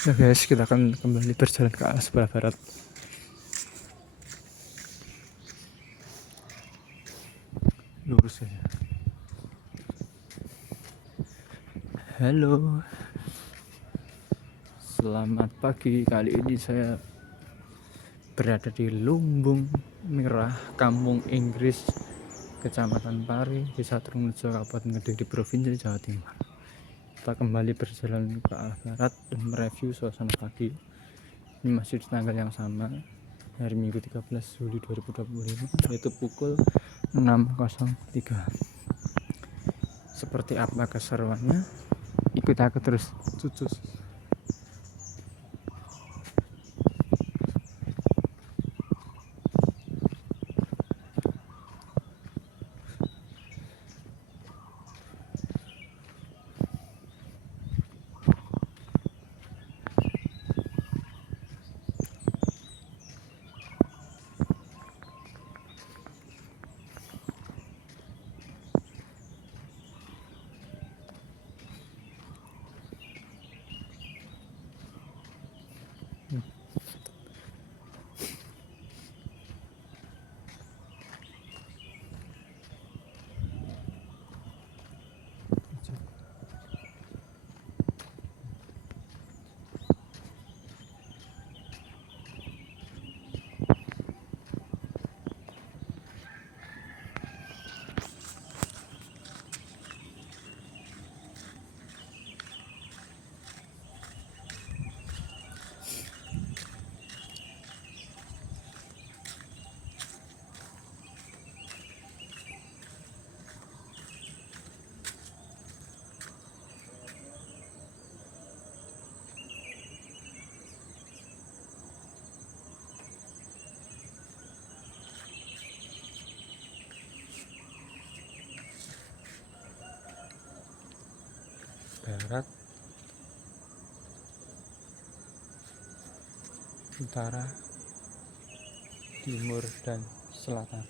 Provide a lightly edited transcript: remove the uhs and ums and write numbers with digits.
Ya guys, kita akan kembali berjalan ke arah sebelah barat. Lurus saja. Halo, selamat pagi. Kali ini saya berada di Lumbung Merah, Kampung Inggris, Kecamatan Pari, Desa Trungurejo, Kabupaten Kediri, Provinsi Jawa Timur. Kita kembali berjalan ke arah barat dan mereview suasana pagi. Ini masih di tanggal yang sama, hari Minggu 13 Juli 2025, yaitu pukul 6.03. Seperti apa keseruannya? Ikut aku terus, cucus. Barat, utara, timur, dan selatan.